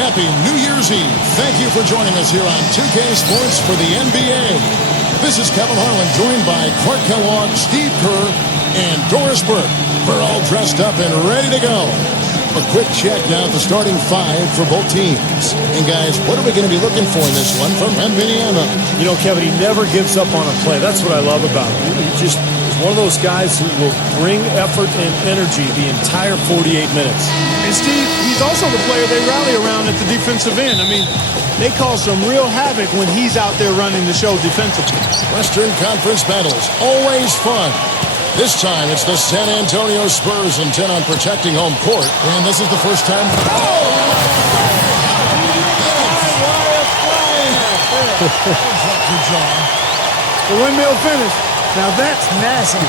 Happy New Year's Eve. Thank you for joining us here on 2K Sports for the NBA. This is Kevin Harlan, joined by Clark Kellogg, Steve Kerr, and Doris Burke. We're all dressed up and ready to go. A quick check now at the starting five for both teams. And guys, what are we going to be looking for in this one from Indiana? You know, Kevin, he never gives up on a play. That's what I love about him. He just is one of those guys who will bring effort and energy the entire 48 minutes. And Steve, he's also the player they rally around at the defensive end. I mean, they cause some real havoc when he's out there running the show defensively. Western Conference battles, always fun. This time, it's the San Antonio Spurs intent on protecting home court. And this is the first time. The windmill finish. Now that's nasty.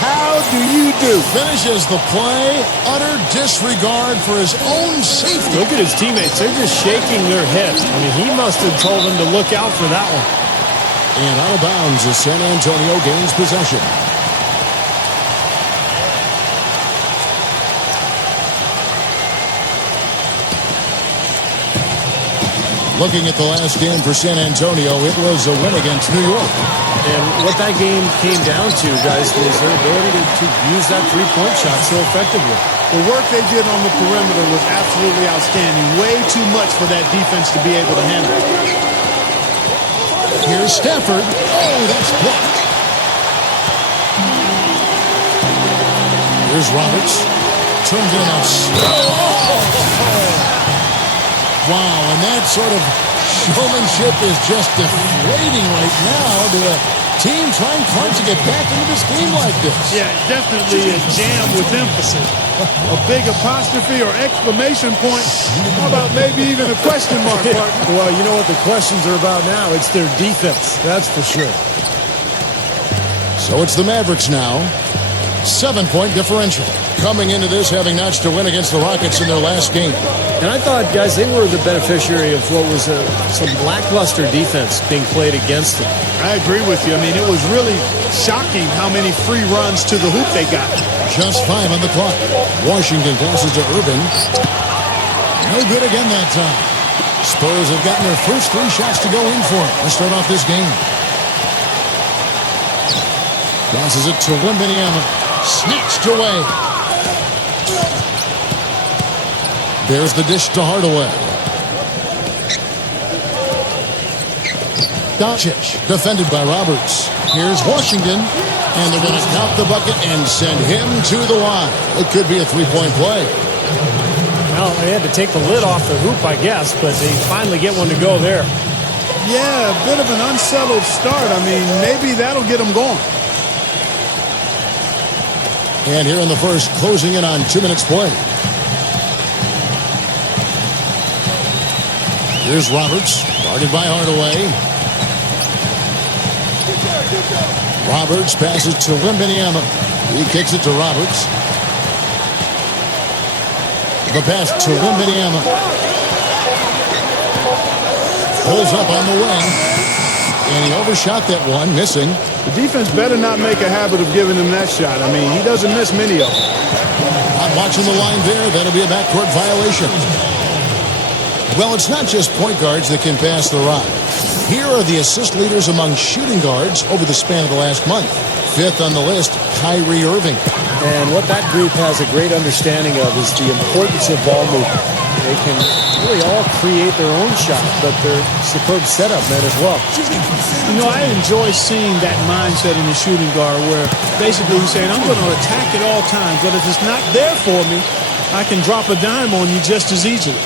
How do you do? Finishes the play. Utter disregard for his own safety. Look at his teammates. They're just shaking their heads. I mean, he must have told them to look out for that one. And out of bounds as San Antonio gains possession. Looking at the last game for San Antonio, it was a win against New York. And what that game came down to, guys, was their ability to use that three-point shot so effectively. The work they did on the perimeter was absolutely outstanding. Way too much for that defense to be able to handle. Here's Stafford. Oh, that's blocked. Here's Roberts. Turns it out. Wow, and that sort of showmanship is just deflating right now to a team trying hard to get back into this game like this. Yeah, definitely a jam with emphasis. A big apostrophe or exclamation point. How about maybe even a question mark, partner? Well, you know what the questions are about now? It's their defense, that's for sure. So it's the Mavericks now. 7-point differential. Coming into this, having notched a win against the Rockets in their last game. And I thought, guys, they were the beneficiary of what was some lackluster defense being played against them. I agree with you. I mean, it was really shocking how many free runs to the hoop they got. Just 5 on the clock. Washington passes to Irving. No good again that time. Spurs have gotten their first 3 shots to go in for it. Let's start off this game. Passes it to Wembanyama. Snatched away. There's the dish to Hardaway. Doncic, defended by Roberts. Here's Washington, and they're going to count the bucket and send him to the line. It could be a 3-point play. Well, they had to take the lid off the hoop, I guess, but they finally get one to go there. Yeah, a bit of an unsettled start. I mean, maybe that'll get them going. And here in the first, closing in on 2 minutes play. Here's Roberts, guarded by Hardaway. Roberts passes to Wembanyama. He kicks it to Roberts. The pass to Wembanyama. Pulls up on the wing. And he overshot that one, missing. The defense better not make a habit of giving him that shot. I mean, he doesn't miss many of them. I'm watching the line there. That'll be a backcourt violation. Well, it's not just point guards that can pass the rock. Here are the assist leaders among shooting guards over the span of the last month. 5th on the list, Kyrie Irving. And what that group has a great understanding of is the importance of ball movement. They can really all create their own shot, but they're superb setup men as well. You know, I enjoy seeing that mindset in the shooting guard where basically he's saying, I'm going to attack at all times, but if it's not there for me, I can drop a dime on you just as easily.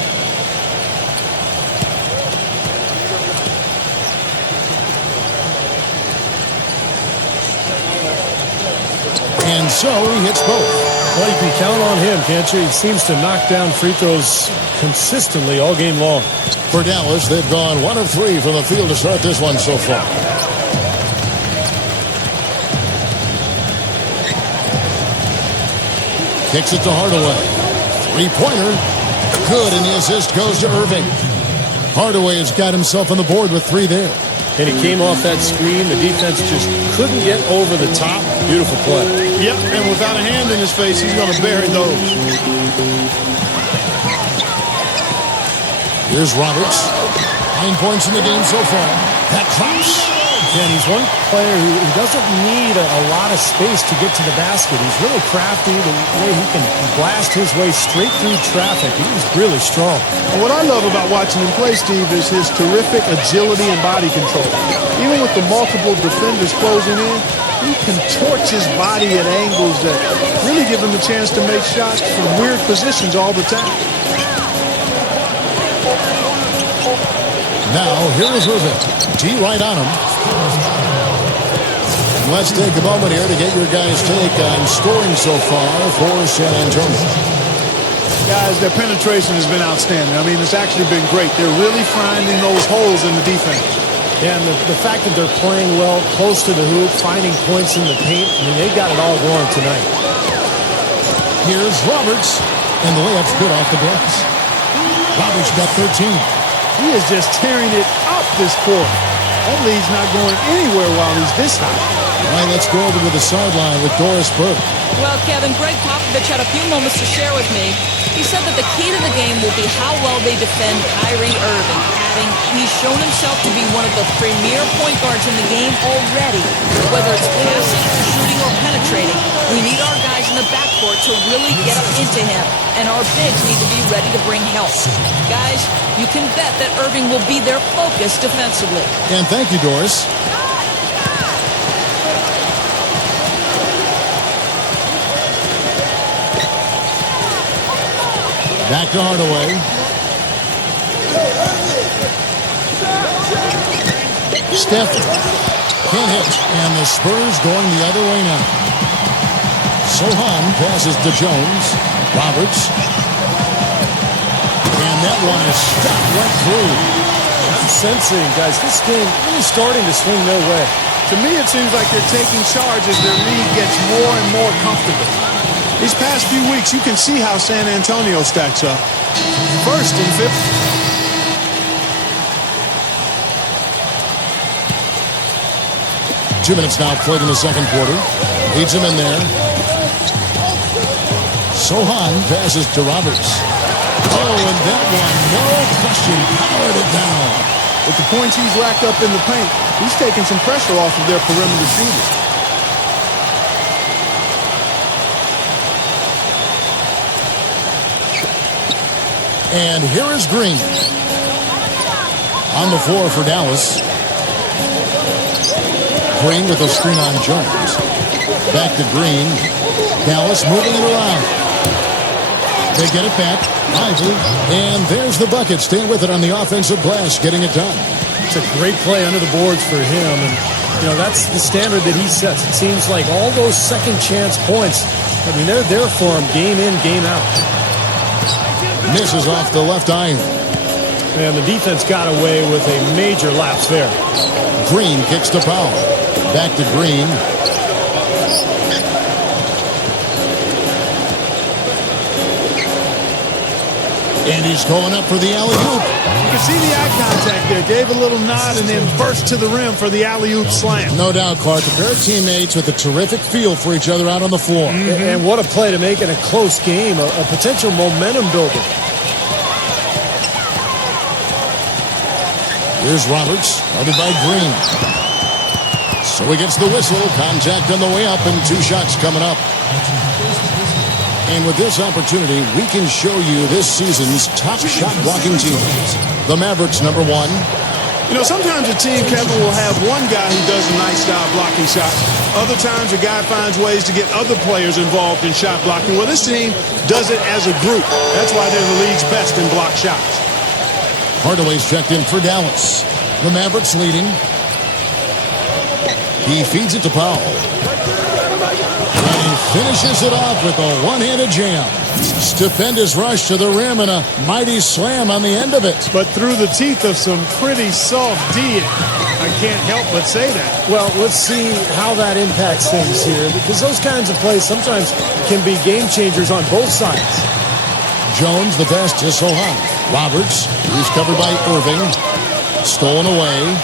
And so he hits both. Well, you can count on him, can't you? He seems to knock down free throws consistently all game long. For Dallas, they've gone 1 of 3 from the field to start this one so far. Kicks it to Hardaway. 3-pointer. Good, and the assist goes to Irving. Hardaway has got himself on the board with 3 there. And he came off that screen. The defense just couldn't get over the top. Beautiful play. Yep, and without a hand in his face, he's going to bury those. Here's Roberts. 9 points in the game so far. That drops. And he's one player who doesn't need a lot of space to get to the basket. He's really crafty. The way he can blast his way straight through traffic. He's really strong. And what I love about watching him play, Steve, is his terrific agility and body control. Even with the multiple defenders closing in, he contorts his body at angles that really give him a chance to make shots from weird positions all the time. Now, here is Irving. D right on him. Let's take a moment here to get your guys' take on scoring so far for San Antonio. Guys, their penetration has been outstanding. I mean, it's actually been great. They're really finding those holes in the defense. Yeah, and the fact that they're playing well close to the hoop, finding points in the paint, I mean, they've got it all going tonight. Here's Roberts, and the layup's good off the glass. Roberts got 13. He is just tearing it up this quarter. That lead's not going anywhere while he's this high. All right, let's go over to the sideline with Doris Burke. Well, Kevin, Greg Popovich had a few moments to share with me. He said that the key to the game will be how well they defend Kyrie Irving, adding he's shown himself to be one of the premier point guards in the game already. Whether it's passing, shooting, or penetrating, we need our guys in the backcourt to really get up into him, and our bigs need to be ready to bring help. Guys, you can bet that Irving will be their focus defensively. And thank you, Doris. Back to Hardaway. Stephen can't hit, and the Spurs going the other way now. Sohan passes to Jones. Roberts. And that one is stopped right through. I'm sensing, guys, this game really starting to swing their way. To me, it seems like they're taking charge as their lead gets more and more comfortable. These past few weeks, you can see how San Antonio stacks up. First and fifth. Two minutes now played in the second quarter. Leads him in there. Sohan passes to Roberts. Oh, and that one, no question, powered it down. With the points he's racked up in the paint, he's taking some pressure off of their perimeter shooters. And here is Green. On the floor for Dallas. Green with a screen on Jones. Back to Green. Dallas moving it around. They get it back. Ivy. And there's the bucket. Staying with it on the offensive glass. Getting it done. It's a great play under the boards for him. And, you know, that's the standard that he sets. It seems like all those second chance points, I mean, they're there for him game in, game out. Misses off the left iron. And the defense got away with a major lapse there. Green kicks the foul. Back to Green. And he's going up for the alley-oop. You can see the eye contact there. Gave a little nod and then burst to the rim for the alley-oop slam. No doubt, Clark. A pair of teammates with a terrific feel for each other out on the floor. And what a play to make in a close game. A potential momentum builder. Here's Roberts, guarded by Green. So he gets the whistle. Contact on the way up, and 2 shots coming up. And with this opportunity, we can show you this season's top shot blocking teams. The Mavericks, number 1. You know, sometimes a team, Kevin, will have one guy who does a nice job blocking shots. Other times, a guy finds ways to get other players involved in shot blocking. Well, this team does it as a group. That's why they're the league's best in block shots. Hardaway's checked in for Dallas. The Mavericks leading. He feeds it to Powell. And he finishes it off with a one-handed jam. Stupendous rush to the rim and a mighty slam on the end of it. But through the teeth of some pretty soft D. I can't help but say that. Well, let's see how that impacts things here, because those kinds of plays sometimes can be game changers on both sides. Jones, the best to Sohan. Roberts, who's covered by Irving. Stolen away.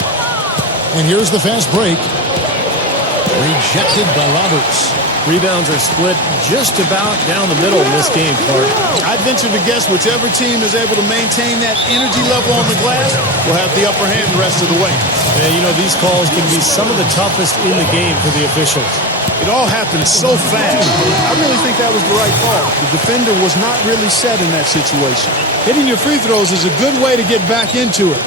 And here's the fast break. Rejected by Roberts. Rebounds are split just about down the middle in this game, Clark. I'd venture to guess whichever team is able to maintain that energy level on the glass will have the upper hand the rest of the way. And, you know, these calls can be some of the toughest in the game for the officials. It all happened so fast. I really think that was the right call. The defender was not really set in that situation. Hitting your free throws is a good way to get back into it.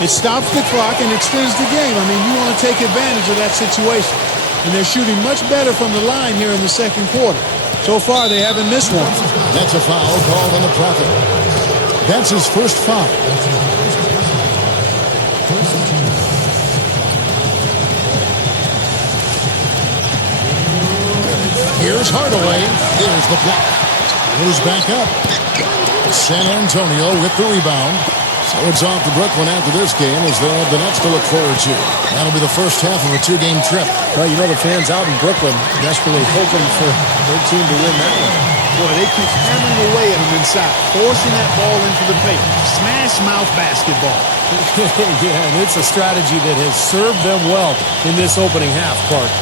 It stops the clock and extends the game. I mean, you want to take advantage of that situation. And they're shooting much better from the line here in the second quarter. So far, they haven't missed one. That's a foul called on the Prophet. That's his first foul. Here's Hardaway. Here's the block. Moves back up. San Antonio with the rebound. So it's off to Brooklyn after this game as they'll have the Nets to look forward to. That'll be the first half of a two-game trip. Well, you know, the fans out in Brooklyn desperately hoping for their team to win that one. Boy, they keep hammering away at them inside, forcing that ball into the paint. Smash mouth basketball. Yeah, and it's a strategy that has served them well in this opening half, Clark.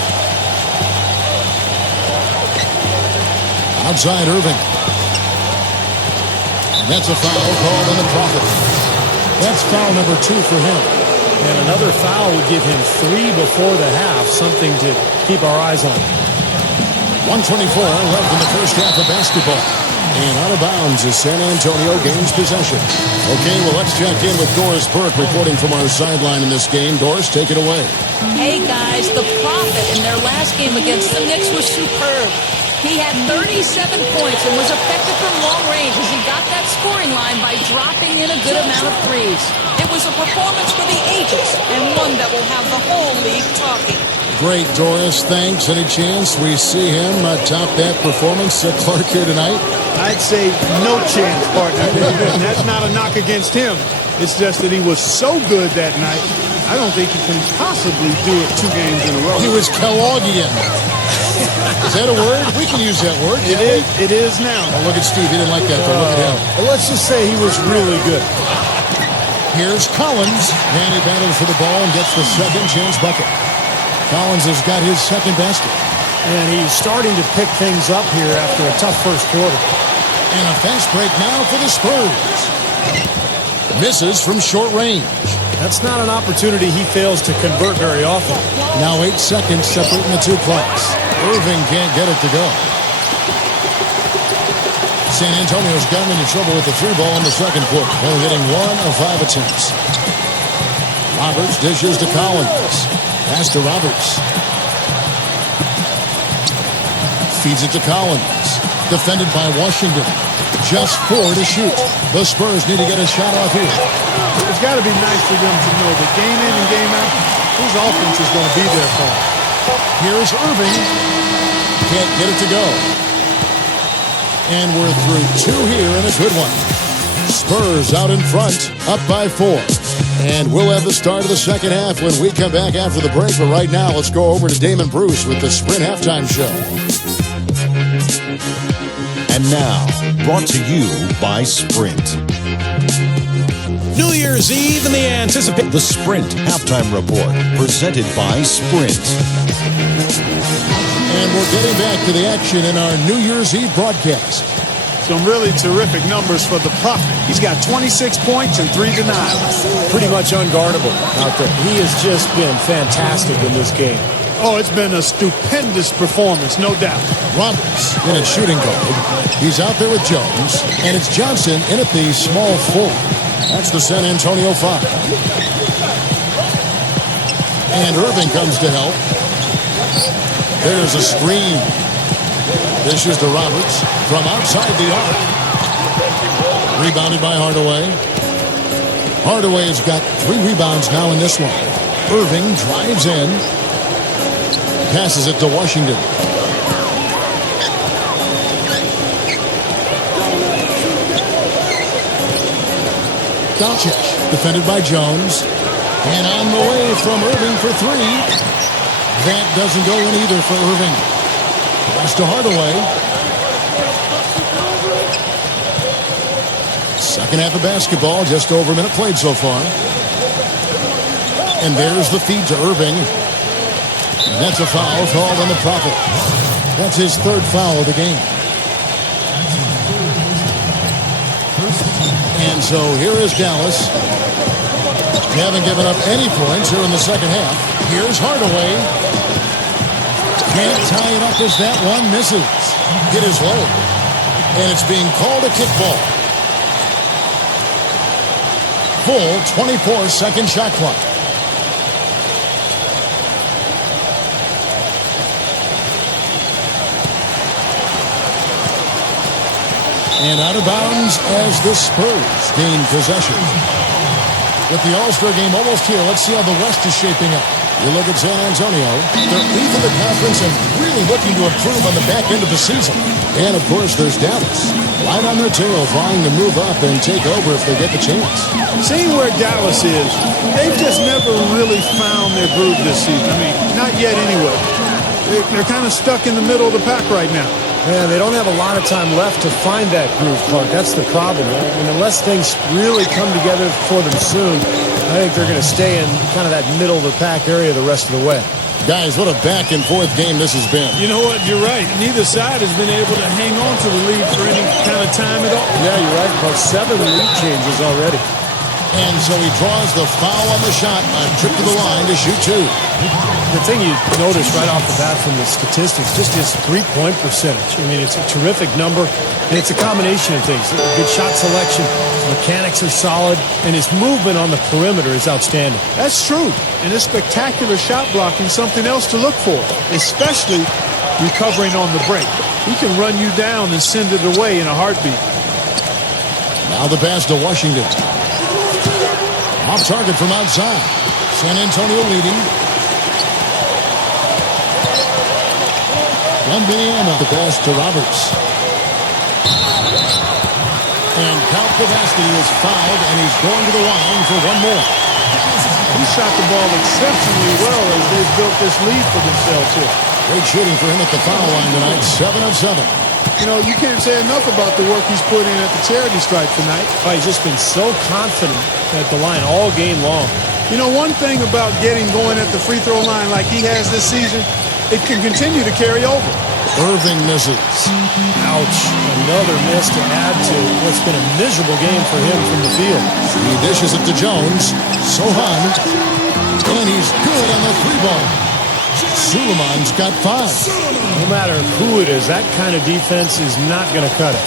Outside Irving. And that's a foul called on the Prophet. That's foul number 2 for him. And another foul would give him 3 before the half, something to keep our eyes on. 1:24 left in the first half of basketball. And out of bounds as San Antonio gains possession. Okay, well, let's check in with Doris Burke reporting from our sideline in this game. Doris, take it away. Hey, guys, the Prophet in their last game against the Knicks was superb. He had 37 points and was effective from long range as he got that scoring line by dropping in a good amount of threes. It was a performance for the ages and one that will have the whole league talking. Great, Doris. Thanks. Any chance we see him top that performance at Clark here tonight? I'd say no chance, partner. And that's not a knock against him. It's just that he was so good that night, I don't think he can possibly do it 2 games in a row. He was Kellogg'ian. Is that a word? We can use that word. It is now. Oh, look at Steve. He didn't like that, but look at him. Well, let's just say he was really good. Here's Collins. And he battles for the ball and gets the second chance bucket. Collins has got his second basket. And he's starting to pick things up here after a tough first quarter. And a fast break now for the Spurs. Misses from short range. That's not an opportunity he fails to convert very often. Now 8 seconds separating the 2 clocks. Irving can't get it to go. San Antonio's gotten into trouble with the 3 ball in the second quarter. Only hitting 1 of 5 attempts. Roberts dishes to Collins. Pass to Roberts. Feeds it to Collins. Defended by Washington. Just 4 to shoot. The Spurs need to get a shot off here. It's got to be nice for them to know that game in and game out, whose offense is going to be there for them. Here's Irving. Can't get it to go. And we're through 2 here and a good one. Spurs out in front, up by 4. And we'll have the start of the second half when we come back after the break. But right now, let's go over to Damon Bruce with the Sprint Halftime Show. And now, brought to you by Sprint. New Year's Eve and the anticipation. The Sprint Halftime Report, presented by Sprint. And we're getting back to the action in our New Year's Eve broadcast. Some really terrific numbers for the Prophet. He's got 26 points and 3 denials. Pretty much unguardable out there. He has just been fantastic in this game. Oh, it's been a stupendous performance, no doubt. Roberts in a shooting guard. He's out there with Jones. And it's Johnson in at the small 4. That's the San Antonio 5. And Irving comes to help. There's a screen. This is to Roberts from outside the arc. Rebounded by Hardaway. Hardaway has got 3 rebounds now in this one. Irving drives in. Passes it to Washington. Doncic, defended by Jones. And on the way from Irving for 3. That doesn't go in either for Irving. Pass to Hardaway. Second half of basketball, just over a minute played so far. And there's the feed to Irving. That's a foul called on the Prophet. That's his third foul of the game. And so here is Dallas. They haven't given up any points here in the second half. Here's Hardaway. Can't tie it up as that one misses. It is low. And it's being called a kickball. Full 24-second shot clock. And out of bounds as the Spurs gain possession. With the All-Star game almost here, let's see how the West is shaping up. You look at San Antonio. They're 8th in the conference and really looking to improve on the back end of the season. And, of course, there's Dallas. Right on their tail, trying to move up and take over if they get the chance. Seeing where Dallas is, they've just never really found their groove this season. I mean, not yet anyway. They're kind of stuck in the middle of the pack right now. Man, they don't have a lot of time left to find that groove, Clark. That's the problem. And unless things really come together for them soon, I think they're going to stay in kind of that middle of the pack area the rest of the way. Guys, what a back-and-forth game this has been. You know what? You're right. Neither side has been able to hang on to the lead for any kind of time at all. Yeah, you're right. About 7 lead changes already. And so he draws the foul on the shot. A trip to the line to shoot 2. The thing you notice right off the bat from the statistics, just his three-point percentage. I mean, it's a terrific number, and it's a combination of things. Good shot selection, his mechanics are solid, and his movement on the perimeter is outstanding. That's true. And his spectacular shot blocking, something else to look for, especially recovering on the break. He can run you down and send it away in a heartbeat. Now the pass to Washington. Off target from outside. San Antonio leading. Wembanyama. The pass to Roberts. And count the basket. He is fouled, and he's going to the line for one more. He shot the ball exceptionally well as they've built this lead for themselves here. Great shooting for him at the foul line tonight. 7 of 7. You know, you can't say enough about the work he's put in at the charity stripe tonight. Oh, he's just been so confident at the line all game long. You know, one thing about getting going at the free throw line like he has this season, it can continue to carry over. Irving misses. Ouch. Another miss to add to what's been a miserable game for him from the field. He dishes it to Jones. Sohan. And he's good on the 3-ball. Suleiman's got 5. No matter who it is, that kind of defense is not going to cut it.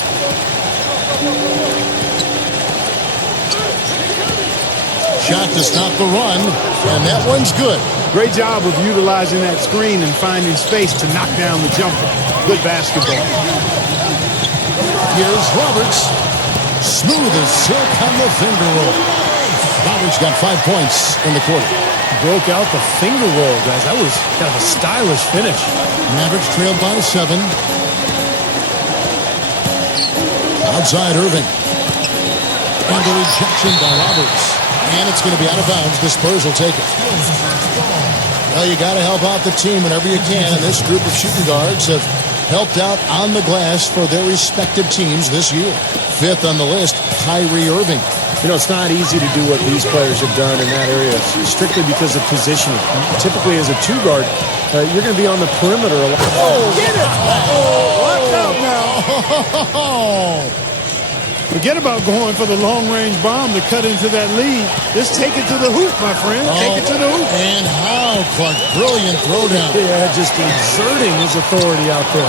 Shot to stop the run, and that one's good. Great job of utilizing that screen and finding space to knock down the jumper. Good basketball. Here's Roberts. Smooth as silk on the finger roll. Roberts got 5 points in the quarter. Broke out the finger roll, guys. That was kind of a stylish finish. Mavericks trailed by 7. Outside Irving. And the rejection by Roberts. And it's going to be out of bounds. The Spurs will take it. Well, you got to help out the team whenever you can. And this group of shooting guards have helped out on the glass for their respective teams this year. 5th on the list, Kyrie Irving. You know, it's not easy to do what these players have done in that area, strictly because of positioning. Typically, as a 2-guard, you're going to be on the perimeter a lot. Oh, get it! Oh, watch out now. Forget about going for the long-range bomb to cut into that lead. Just take it to the hoop, my friend. Take it to the hoop. And how, Clark? Brilliant throwdown. Yeah, just exerting his authority out there.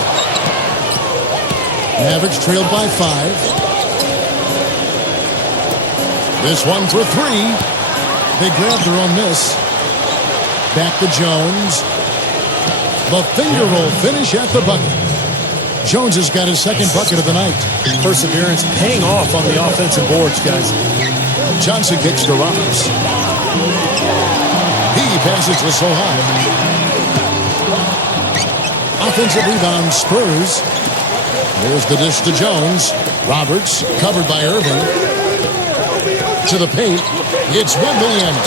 Mavericks trailed by 5. This one for 3. They grabbed their own miss. Back to Jones. The finger roll finish at the bucket. Jones has got his second bucket of the night. Perseverance paying off on the offensive boards, guys. Johnson kicks to Roberts. He passes to Sohan. Offensive rebound, Spurs. There's the dish to Jones. Roberts, covered by Irving. To the paint. It's Wembanyama.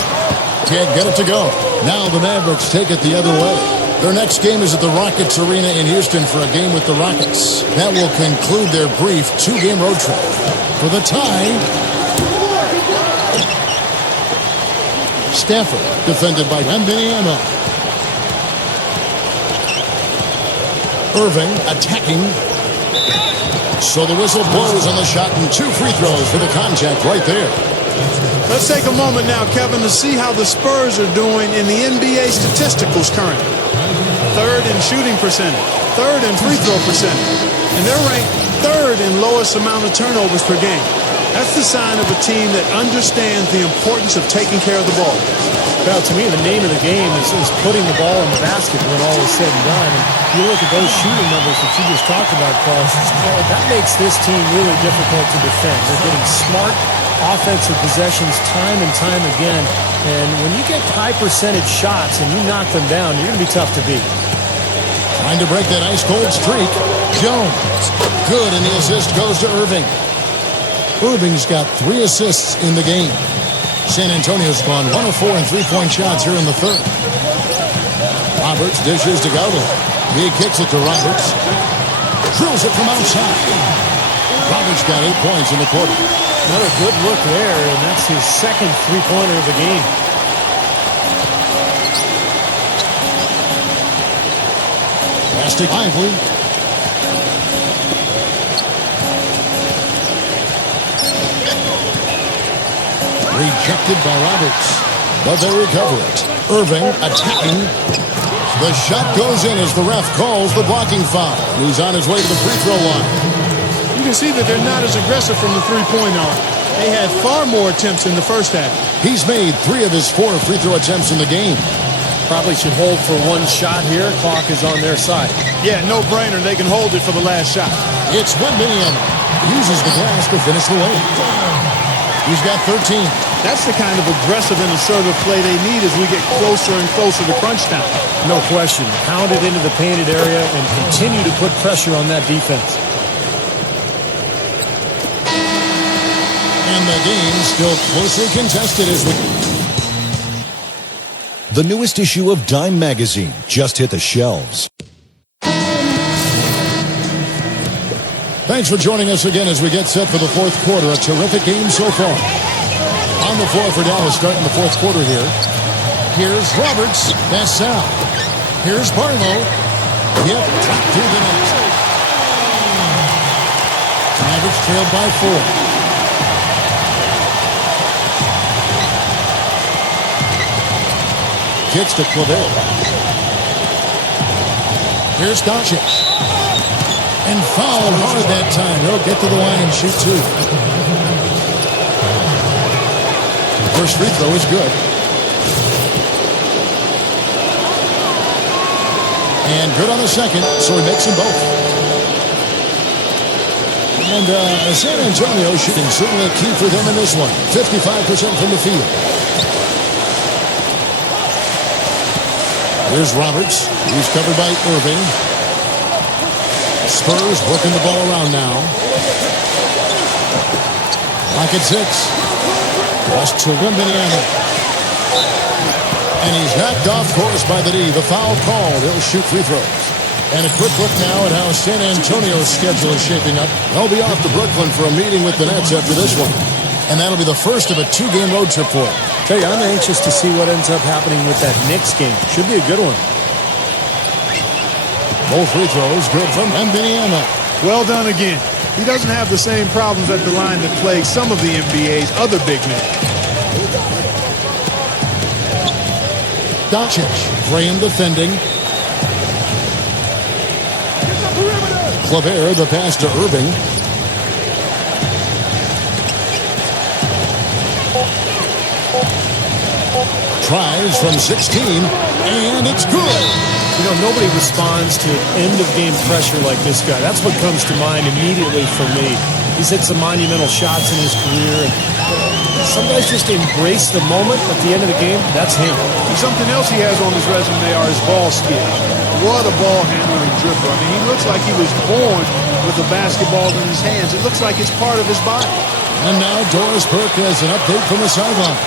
Can't get it to go. Now the Mavericks take it the other way. Their next game is at the Rockets Arena in Houston for a game with the Rockets. That will conclude their brief 2-game road trip. For the tie, Stafford defended by Wembanyama. Irving attacking. So the whistle blows on the shot and 2 free throws for the contact right there. Let's take a moment now, Kevin, to see how the Spurs are doing in the NBA statisticals currently. 3rd in shooting percentage, 3rd in free throw percentage, and they're ranked 3rd in lowest amount of turnovers per game. That's the sign of a team that understands the importance of taking care of the ball. Well, to me, the name of the game is putting the ball in the basket when all is said and done. And you look at those shooting numbers that you just talked about, Carl, that makes this team really difficult to defend. They're getting smart offensive possessions time and time again. And when you get high percentage shots and you knock them down, you're going to be tough to beat. Trying to break that ice-cold streak. Jones. Good, and the assist goes to Irving. Irving's got 3 assists in the game. San Antonio's gone 1 of 4 in 3-point shots here in the 3rd. Roberts dishes to Gaudio. He kicks it to Roberts. Drills it from outside. Roberts got 8 points in the quarter. Another good look there, and that's his 2nd 3-pointer of the game. Plastic Lively. Rejected by Roberts, but they recover it. Irving attacking. The shot goes in as the ref calls the blocking foul. He's on his way to the free throw line. You can see that they're not as aggressive from the three-point arc. They had far more attempts in the first half. He's made 3 of his 4 free throw attempts in the game. Probably should hold for 1 shot here. Clock is on their side. Yeah, no-brainer. They can hold it for the last shot. It's Wembanyama. Uses the glass to finish the lane. He's got 13. That's the kind of aggressive and assertive play they need as we get closer and closer to crunch time. No question. Pound it into the painted area and continue to put pressure on that defense. And the game still closely contested as we... The newest issue of Dime magazine just hit the shelves. Thanks for joining us again as we get set for the 4th quarter. A terrific game so far. On the floor for Dallas starting the 4th quarter here. Here's Roberts. That's out. Here's Barlow. Yep, dropped through the net. Mavericks trailed by 4. Kicks to Clavel. Here's Doncic. And fouled hard that time. He'll get to the line and shoot 2. First free throw is good. And good on the second, so he makes them both. And San Antonio shooting certainly key for them in this one. 55% from the field. Here's Roberts. He's covered by Irving. Spurs working the ball around now. Lock at 6. Lost to Wembanyama. And he's knocked off course by the D. The foul called. He'll shoot free throws. And a quick look now at how San Antonio's schedule is shaping up. They'll be off to Brooklyn for a meeting with the Nets after this one. And that'll be the first of a 2-game road trip for them. Tell you, I'm anxious to see what ends up happening with that Knicks game. Should be a good one. Both free throws good from Wembanyama. Well done again. He doesn't have the same problems at the line that plague some of the NBA's other big men. Doncic. Graham defending. Claver, the pass to Irving. Tries from 16, and it's good. You know, nobody responds to end-of-game pressure like this guy. That's what comes to mind immediately for me. He's hit some monumental shots in his career. Some guys just embrace the moment at the end of the game. That's him. Something else he has on his resume are his ball skills. What a ball handling dribbler. I mean, he looks like he was born with a basketball in his hands. It looks like it's part of his body. And now Doris Burke has an update from the sideline.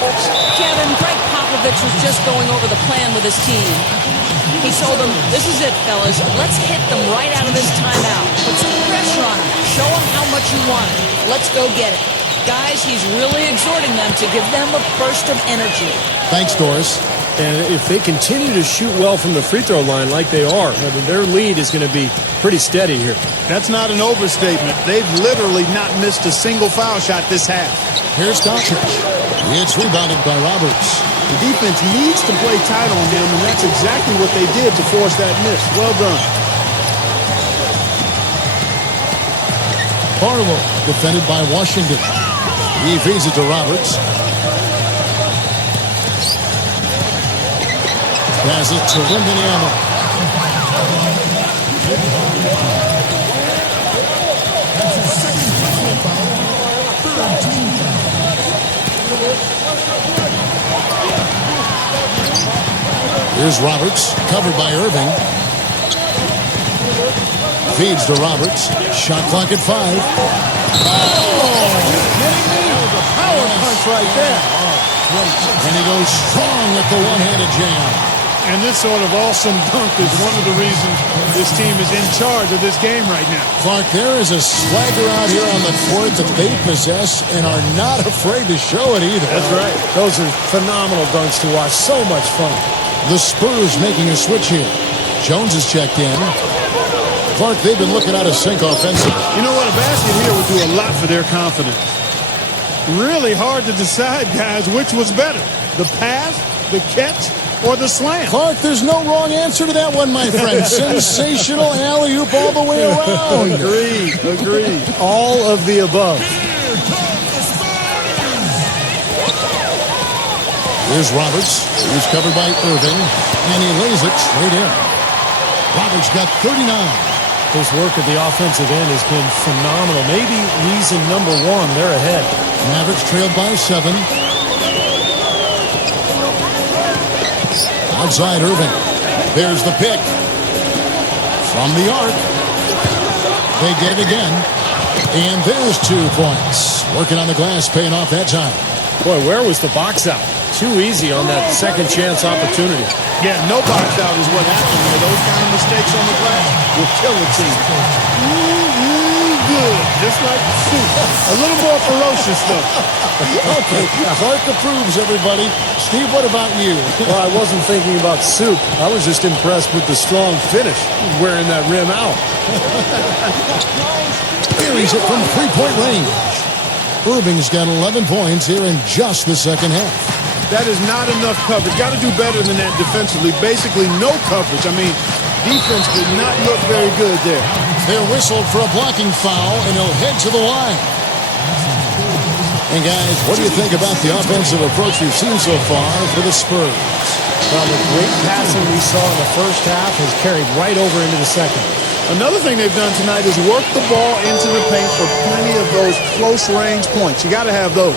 Kevin, Greg Popovich was just going over the plan with his team. He told them, this is it, fellas. Let's hit them right out of this timeout. Put some pressure on them. Show them how much you want it. Let's go get it. Guys, he's really exhorting them to give them a burst of energy. Thanks, Doris. And if they continue to shoot well from the free throw line like they are, I mean, their lead is going to be pretty steady here. That's not an overstatement. They've literally not missed a single foul shot this half. Here's Doncic. It's rebounded by Roberts. The defense needs to play tight on him, and that's exactly what they did to force that miss. Well done. Barlow defended by Washington. He feeds it to Roberts. Pass it to Wembanyama. Here's Roberts, covered by Irving. Feeds to Roberts. Shot clock at 5. That was a power punch right there. And he goes strong with the one-handed jam. And this sort of awesome dunk is one of the reasons this team is in charge of this game right now. Clark, there is a swagger out here on the court that they possess and are not afraid to show it either. That's right. Those are phenomenal dunks to watch. So much fun. The Spurs making a switch here. Jones is checked in. Clark, they've been looking out of sync offensively. You know what? A basket here would do a lot for their confidence. Really hard to decide, guys, which was better. The pass, the catch, or the slam. Clark, there's no wrong answer to that one, my friend. Sensational alley-oop all the way around. Agreed. All of the above. Here's Roberts. He's covered by Irving, and he lays it straight in. Roberts got 39. His work at the offensive end has been phenomenal. Maybe reason number one, they're ahead. Mavericks trailed by 7. Outside Irving. There's the pick. From the arc. They get it again. And there's 2 points. Working on the glass, paying off that time. Boy, where was the box out? Too easy on that second chance opportunity. Yeah, no box out is what happened there. Those kind of mistakes on the glass will kill a team. Good. Just like soup. A little more ferocious, though. Okay, Clark approves, everybody. Steve, what about you? Well, I wasn't thinking about soup. I was just impressed with the strong finish, wearing that rim out. Carries it from three-point range. Irving's got 11 points here in just the second half. That is not enough coverage. Got to do better than that defensively. Basically, no coverage. I mean, defense did not look very good there. They're whistled for a blocking foul, and he'll head to the line. And, guys, what do you think about the offensive approach we've seen so far for the Spurs? Well, the great passing we saw in the first half has carried right over into the second. Another thing they've done tonight is work the ball into the paint for plenty of those close-range points. You got to have those.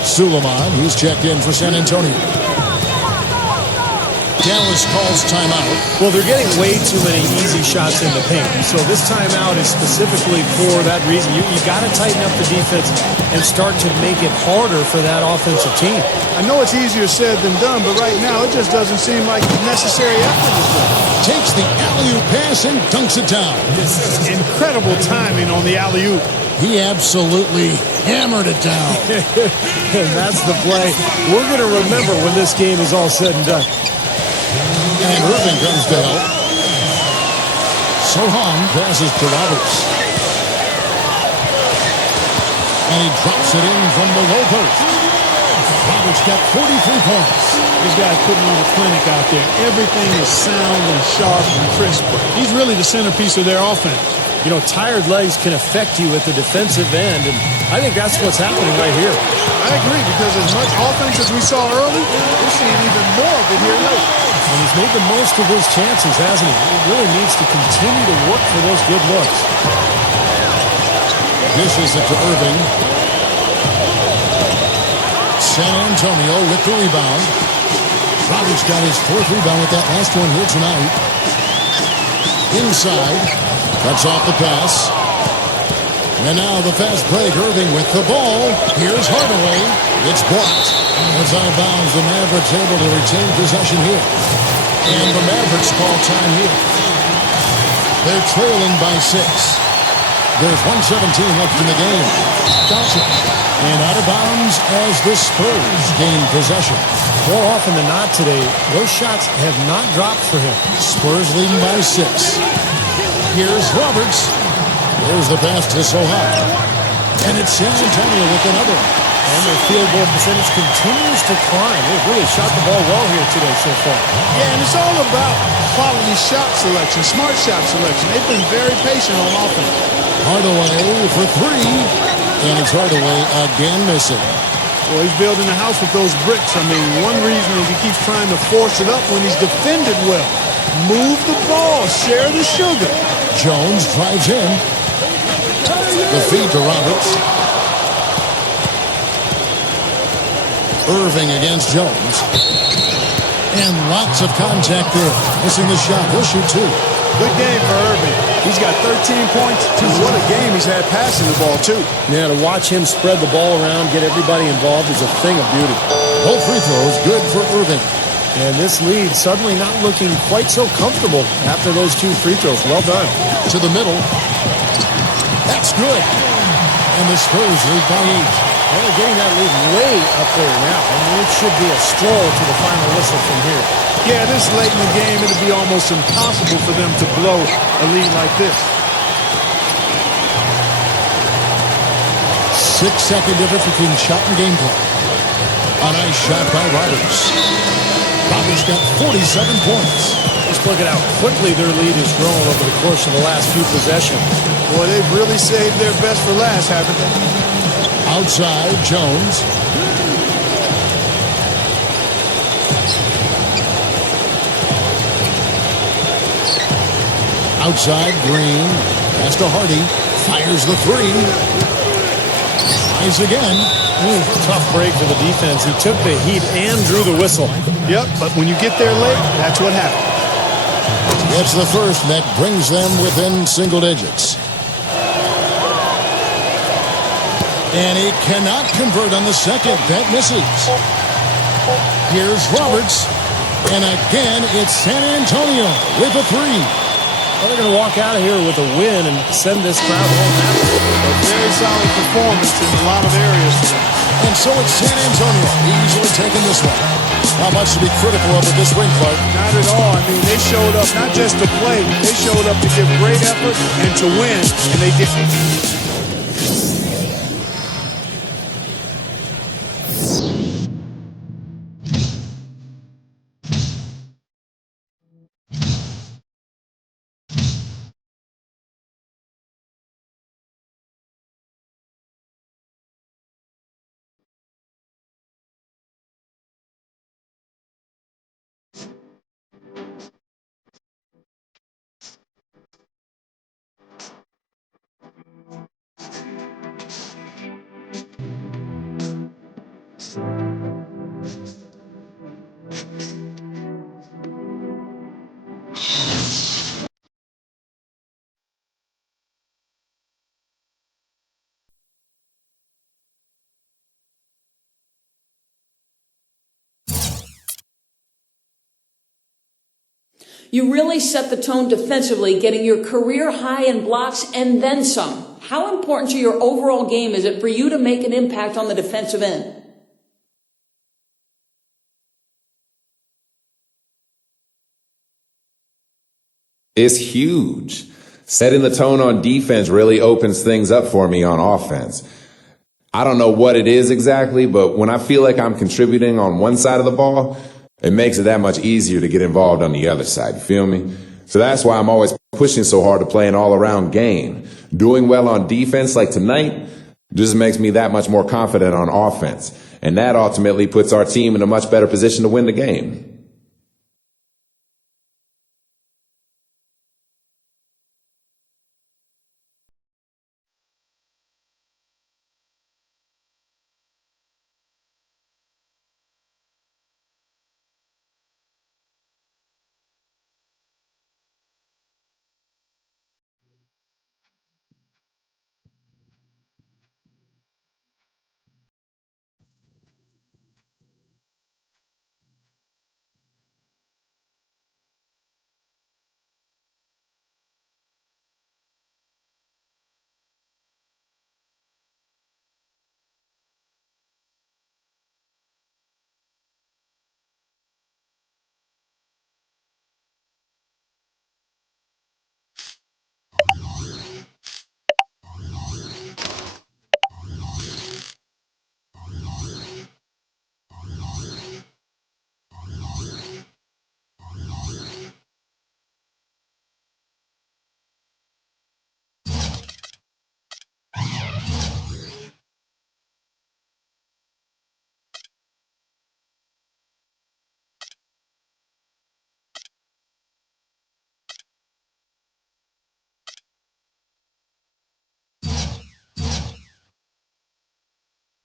Suleiman, he's checked in for San Antonio. Dallas calls timeout. Well, they're getting way too many easy shots in the paint. So this timeout is specifically for that reason. You got to tighten up the defense and start to make it harder for that offensive team. I know it's easier said than done, but right now it just doesn't seem like necessary effort is done. Takes the alley-oop pass and dunks it down. Incredible timing on the alley-oop. He absolutely hammered it down. And that's the play we're going to remember when this game is all said and done. And Irving comes to help. Sohan passes to Roberts. And he drops it in from the low post. Roberts got 43 points. This guy's putting on a clinic out there. Everything is sound and sharp and crisp. He's really the centerpiece of their offense. You know, tired legs can affect you at the defensive end, and I think that's what's happening right here. I agree, because as much offense as we saw early, we're seeing even more of it here late. And he's made the most of his chances, hasn't he? He really needs to continue to work for those good looks. Dishes it to Irving. San Antonio with the rebound. Roberts got his 4th rebound with that last one here tonight. Inside. Cuts off the pass. And now the fast break. Irving with the ball. Here's Hardaway. It's blocked. It's out of bounds. The Mavericks able to retain possession here. And the Mavericks call time here. They're trailing by 6. There's 1:17 left in the game. Stops it. And out of bounds as the Spurs gain possession. More often than not today, those shots have not dropped for him. Spurs leading by 6. Here's Roberts. There's the pass to Soha. And it's San Antonio with another. And their field goal percentage continues to climb. They've really shot the ball well here today so far. Yeah, and it's all about quality shot selection, smart shot selection. They've been very patient on offense. Hardaway for 3. And it's Hardaway again missing. Well, he's building a house with those bricks. I mean, one reason is he keeps trying to force it up when he's defended well. Move the ball. Share the sugar. Jones drives in. The feed to Roberts. Irving against Jones. And lots of contact there. Missing the shot. He'll shoot 2. Good game for Irving. He's got 13 points. And what a game he's had passing the ball, too. Yeah, to watch him spread the ball around, get everybody involved is a thing of beauty. Both free throws good for Irving. And this lead suddenly not looking quite so comfortable after those 2 free throws. Well done. To the middle. That's good. And the Spurs lead by 8. Well, they're getting that lead way up there now. I mean, it should be a stroll to the final whistle from here. Yeah, this late in the game, it'll be almost impossible for them to blow a lead like this. 6-second difference between shot and game clock. A nice shot by Roberts. Roberts got 47 points. Just look at how quickly their lead has grown over the course of the last few possessions. Boy, they've really saved their best for last, haven't they? Outside, Jones. Outside, Green. Pass to Hardy. Fires the 3. Tries again. Tough break for the defense. He took the heat and drew the whistle. Yep, but when you get there late, that's what happens. Gets the first, and that brings them within single digits. And he cannot convert on the second. That misses. Here's Roberts. And again, it's San Antonio with a 3. Well, they're going to walk out of here with a win and send this crowd home happy. A very solid performance in a lot of areas. And so it's San Antonio easily taking this one. Not much to be critical of with this win, Clark. Not at all. I mean, they showed up not just to play. They showed up to give great effort and to win, and they did. You really set the tone defensively, getting your career high in blocks and then some. How important to your overall game is it for you to make an impact on the defensive end? It's huge. Setting the tone on defense really opens things up for me on offense. I don't know what it is exactly, but when I feel like I'm contributing on one side of the ball, it makes it that much easier to get involved on the other side. You feel me? So that's why I'm always pushing so hard to play an all-around game. Doing well on defense like tonight just makes me that much more confident on offense. And that ultimately puts our team in a much better position to win the game.